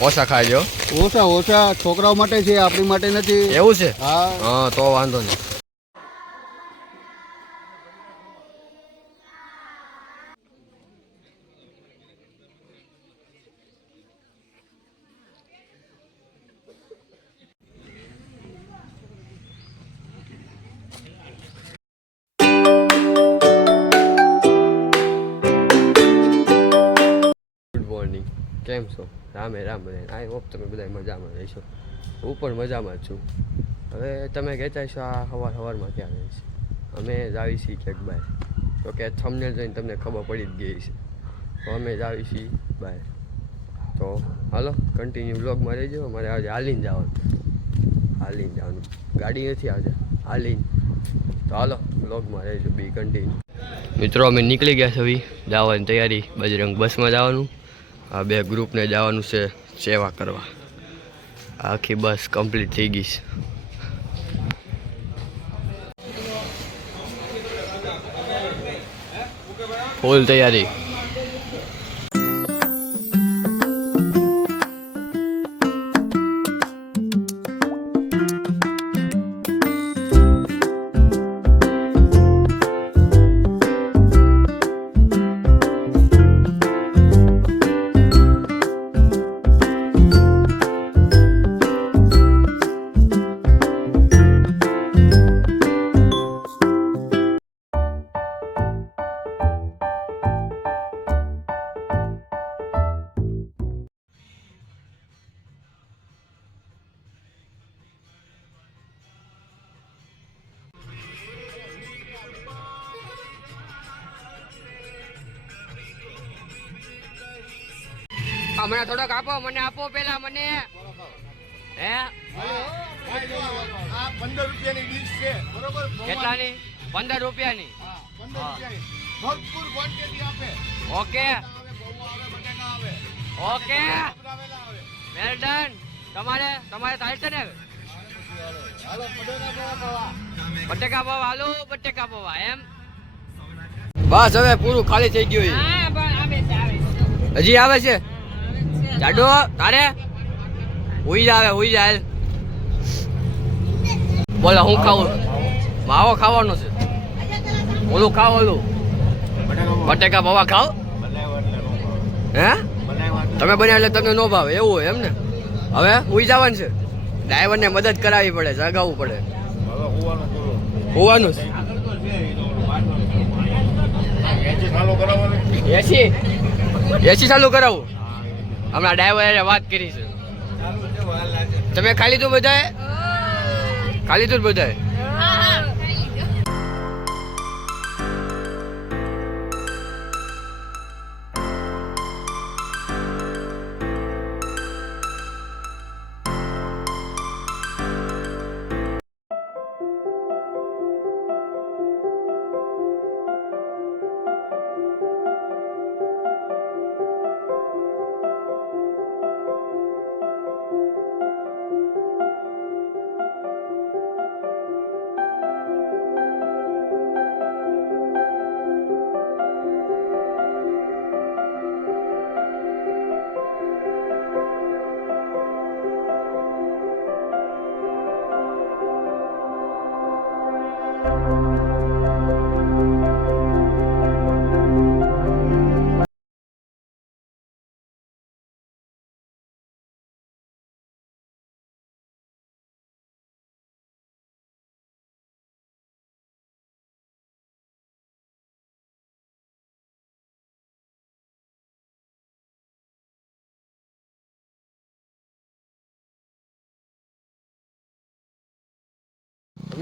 ઓછા ખાઈ લ્યો. ઓછા છોકરાઓ માટે છે, આપણી માટે નથી. એવું છે? હા તો વાંધો નહીં. મોર્નિંગ, કેમ છો? રામે રામ બધાને. આઈ હોપ તમે બધા મજામાં રહેશો. હું પણ મજામાં જ છું. હવે તમે કહેતા છો આ સવારમાં ક્યાં રહે છે? અમે જ આવી છીએ ક્યાંક બહાર. તો કે થંબનેલ જોઈને તમને ખબર પડી જ ગઈ છે. તો અમે જ આવી છીએ બહાર. તો હાલો કન્ટિન્યુ બ્લોગમાં રહેજો. અમારે આજે હાલીને જવાનું. ગાડી નથી આજે, હાલીને. તો હાલો બ્લોગમાં રહેજો, બી કન્ટિન્યુ. મિત્રો અમે નીકળી ગયા છે જવાની તૈયારી. બજરંગ બસમાં જવાનું. આ બે ગ્રુપને જવાનું છે સેવા કરવા. આખી બસ કમ્પ્લીટ થઈ ગઈ છે. ફૂલ તૈયારી. હમણાં થોડોક આપો, મને આપો પેલા, મને. હે 15 રૂપિયાની ડીશ છે, બરોબર? કેટલાની? 15 રૂપિયાની. 15 રૂપિયાની ભરપૂર ક્વોન્ટિટી આપે. Okay okay, well done. તમારે થાય છે ને? બટેકા પૌવા હાલો, બટેકા પૌવા એમ. બસ હવે પૂરું ખાલી થઈ ગયું. હજી આવે છે? જાડો તારે હુઈ જાય. બોલો હું ખાવું? માવો ખાવાનો છે. ઓલું ખાવ, ઓલું બટેકા પૌવા ખાવ. હે તમે બન્યા એટલે તમને નો ભાવે એવું હોય એમ ને? હવે હુઈ જવાનું છે. ડ્રાઈવરને મદદ કરાવવી પડે, જગાવવું પડે. હોવાનું એસી ચાલુ કરાવું. હમણાં ડ્રાઈવરે વાત કરી છે. તમે ખાલી તું બધાએ? ખાલી તું જ બધાએ?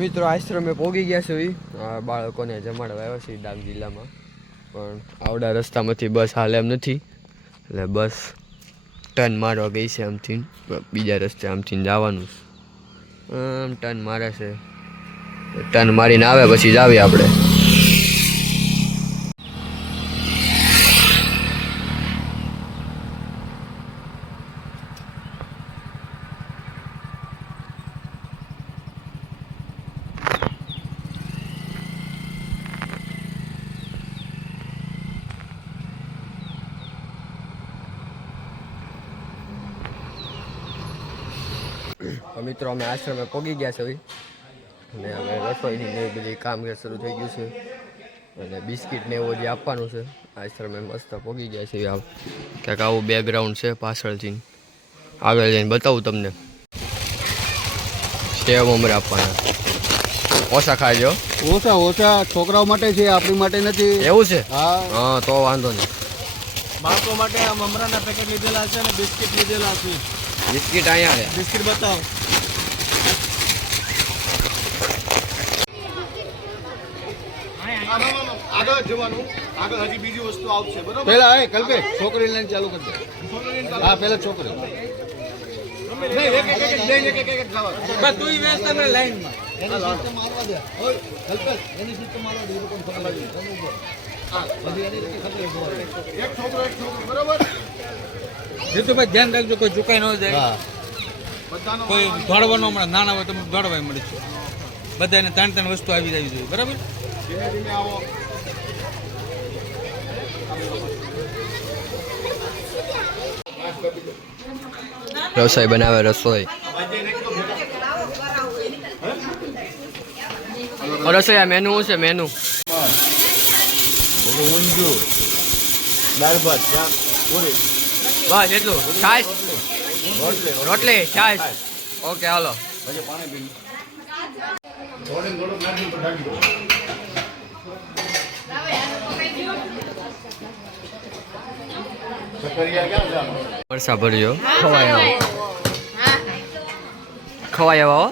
મિત્રો આશ્રમે પહોંચી ગયા છે. બાળકોને જમાડવા આવ્યા છે ડાંગ જિલ્લામાં. પણ આવડા રસ્તામાંથી બસ હાલે એમ નથી, એટલે બસ ટર્ન મારવા ગઈ છે આમથી. બીજા રસ્તે આમથી જવાનું. આમ ટર્ન મારે છે. ટર્ન મારીને આવે પછી જ આવીએ આપણે. મિત્રો અમે આશ્રમે પહોંચી ગયા છે હવે અને હવે રસોઈની ને બધી કામકાજ શરૂ થઈ ગયું છે અને બિસ્કિટ ને એવું જે આપવાનું છે આશ્રમે મસ્ત પહોંચી ગયા છે આવ ક્યાંક આવું બેકગ્રાઉન્ડ છે પાછળથી આગળ જઈને બતાવું તમને સેવ મમરા આપવાના ઓછા ખાજો ઓછા છોકરાઓ માટે છે, આપણી માટે નથી. એવું છે હા હા તો વાંધો નહીં બાળકો માટે આ મમરાના પેકેટ લીધેલા છે અને બિસ્કિટ લીધેલા છે. બિસ્કિટ અહીંયા છે બિસ્કિટ બતાવો. આગળ જવાનું, આગળ હજી બીજી વસ્તુ આવશે. બરોબર પેલા કલ્પે છોકરી લઈને ચાલુ કરી દે. હા પેલા છોકરી નહીં, એક જવાનું. બસ તું વેચ તમે લાઈનમાં. એની સિસ્ટમ મારવા દે. ઓય કલ્પે એની સિસ્ટમ મારવા દે. એ લોકોને ખબર પડી. હા બધી એની રીતે ખબર પડી. એક છોકરી બરોબર. જીતુભાઈ ધ્યાન રાખજો, કોઈ ચૂકાઈ ન જાય. હા કોઈ દોડવાનું હમણાં નાના હોય તમે દોડવા મળે છે. બધાને ત્રણ વસ્તુ આવી જવી જોઈએ. બરાબર. ધીમે ધીમે આવો. રસોઈ બનાવે રસોઈ રસોઈ આ મેનુ શું છે મેનુ ઊંધિયું, દાળ ભાત, શાક, પૂરી, બસ એટલું છાશ રોટલી, રોટલી છાશ ઓકે હાલો પછી પાણી પી. થોડુંક નાખી તો ઢાંકી દો. સકરિયા ક્યાં જવાનું? વરસા ભરજો ખવાય આવો ખવાય આવો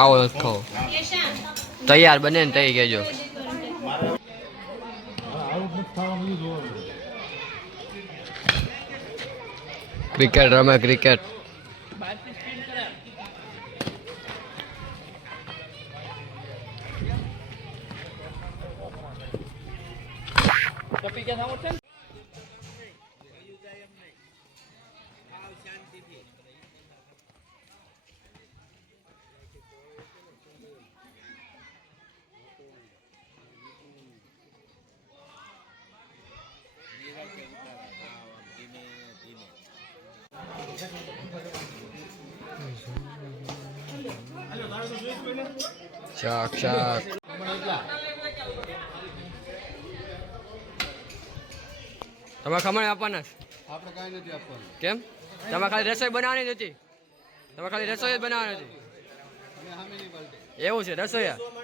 આવો ખાઓ તૈયાર બને ને તઈ કહેજો ક્રિકેટ રમે ક્રિકેટ શાક શાક તમે ખમણ આપવાના છે? આપણે કાંઈ નથી આપવાનું. કેમ તમે ખાલી રસોઈ બનાવવાની નથી તમે ખાલી રસોઈ જ બનાવવાની નથી અમે સામે નહીં પાલટી. એવું છે રસોઈયા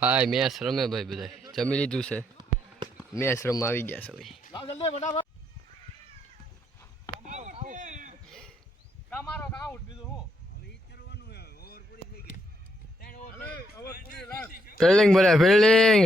ભાઈ મેચ રમે ભાઈ બધા જમી લીધું છે મેચ રમવા આવી ગયા છે ભાઈ ફિલ્ડિંગ ભરે ફિલ્ડિંગ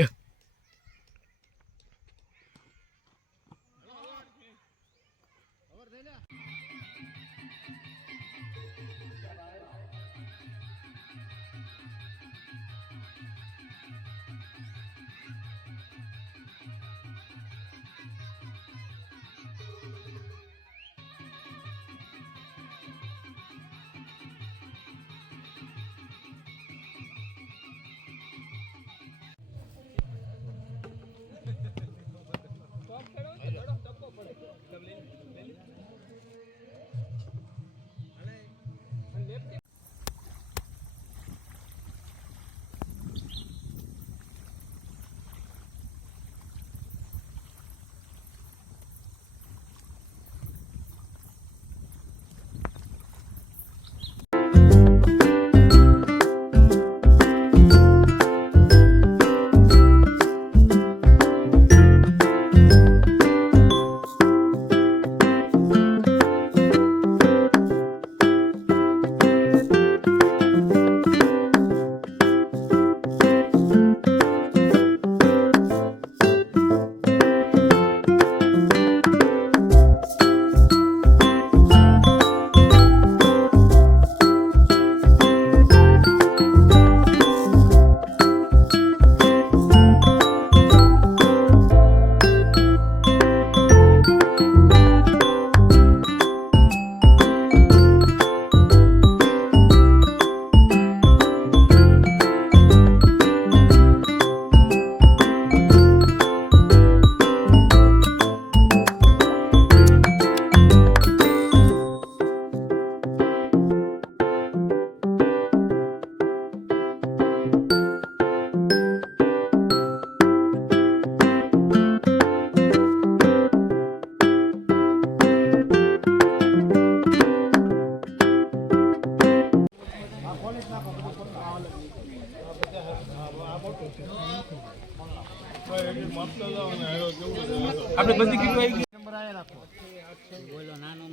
આપણે બધી કીધું આવી ગઈ.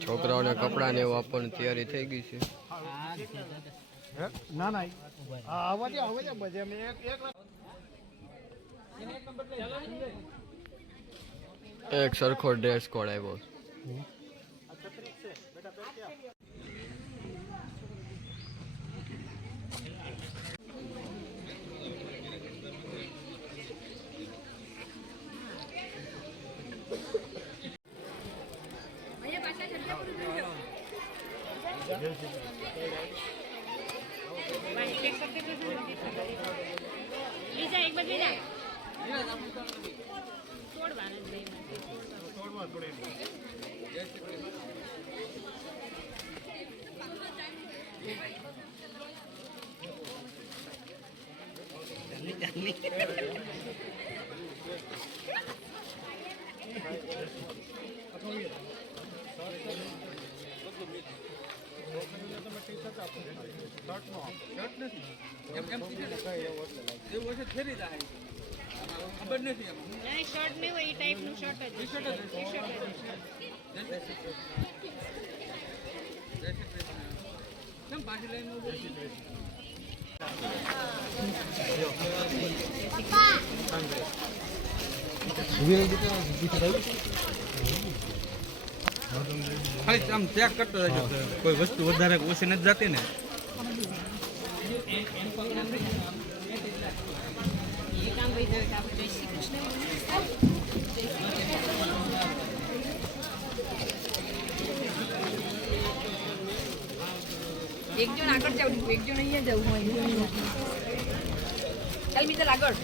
છોકરાઓને કપડાં ને એવું આપવાની તૈયારી થઈ ગઈ છે એક સરખો ડ્રેસ કોડ આવ્યો શર્ટ નહીં હોય એ ટાઈપનું શર્ટ જ ખાલી આમ ચેક કરતો રહેજો કોઈ વસ્તુ વધારે ઓછી નથી જતી ને એક જણ આગળ જાવ એક જણ અહીંયા જવું હોય ચાલ મિત્ર આગળ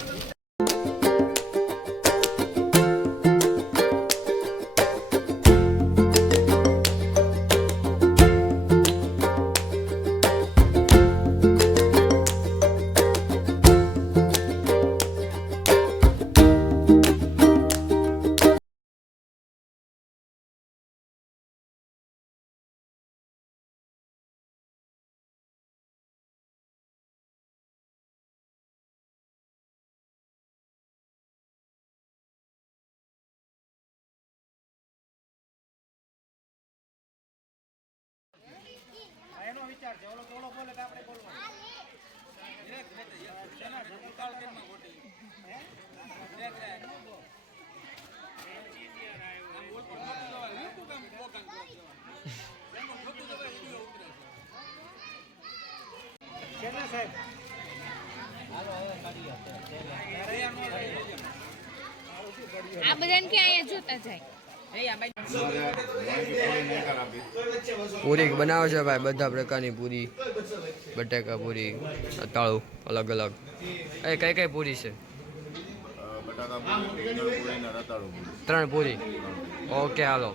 આ બધાને કે અહીંયા જોતા જાય પૂરી બનાવે છે ભાઈ, બધા પ્રકારની પૂરી, બટાકા પૂરી, તાળું અલગ અલગ. એ કઈ કઈ પૂરી છે? ત્રણ પૂરી. ઓકે હાલો,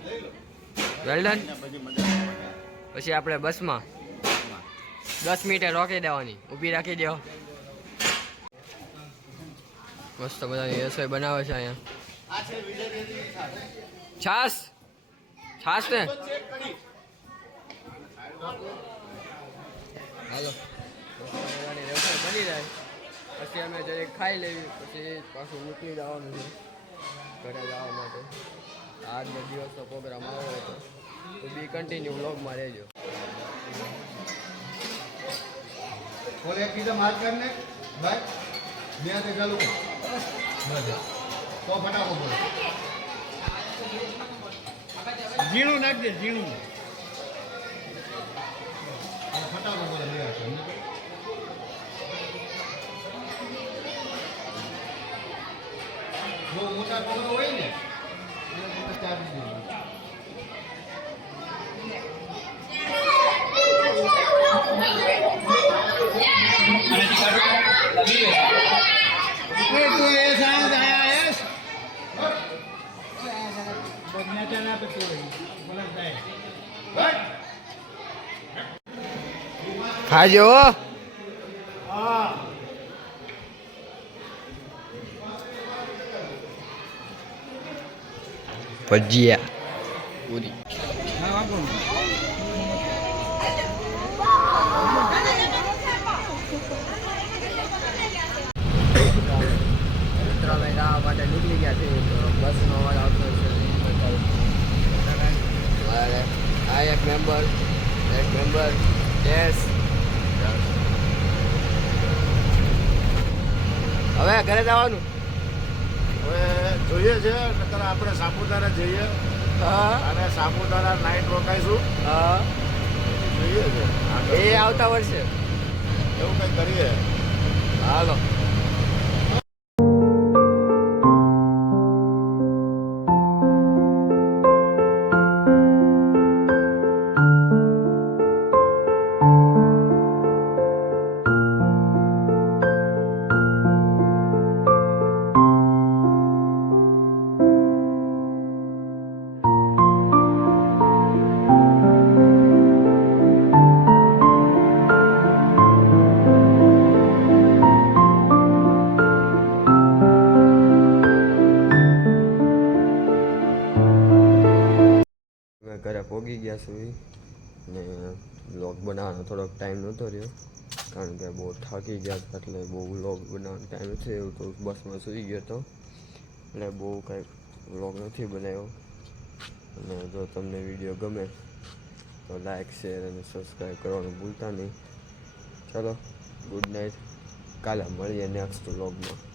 વેલ ડન. પછી આપણે બસમાં 10 મિનિટે રોકી દેવાની, ઊભી રાખી દો. મસ્ત બધાની રસોઈ બનાવે છે અહીંયા. છાસ છાસ ને હાલો, બધાની રસોઈ બની જાય પછી અમે જરીક ખાઈ લેવી, પછી પાછું નીકળી જવાનું છે ઘરે જવા માટે. આજનો દિવસનો પ્રોગ્રામ આવ્યો હતો તો બી કન્ટિન્યુ વ્લોગમાં રહેજો. બોલે કીધા માર કરને ભાઈ મેં તે ચાલુ કર તો ફટાફટ બોલ ઝીણું નાખજે ઝીણું ફટાફટ બોલે લે બહુ મોટા પગલો હોય ને એટલે ચાપી દે. ખાજો. ભજીયા પૂરી. માટે નીકળી ગયા છે તો બસનો અવાજ આવતો છે. આ એક મેમ્બર યસ. હવે ઘરે જવાનું હવે જોઈએ છે નકર આપણે સાપુતારા જઈએ હા અને સાપુતારા નાઇટ રોકાઈશું હા જોઈએ છે એ આવતા વર્ષે એવું કંઈક કરીએ. હાલો. ઘરે પહોંચી ગયા સુધી ને વ્લોગ બનાવવાનો થોડોક ટાઈમ નહોતો રહ્યો કારણ કે બહુ થાકી ગયા હતા એટલે બહુ વ્લોગ બનાવવાનો ટાઈમ નથી રહ્યો તો બસમાં સૂઈ ગયો હતો એટલે બહુ કાંઈ વ્લોગ નથી બનાવ્યો. અને જો તમને વિડીયો ગમે તો લાઈક શેર અને સબસ્ક્રાઈબ કરવાનું ભૂલતા નહીં. ચલો ગુડ નાઇટ, કાલે મળીએ નેક્સ્ટ વ્લોગમાં.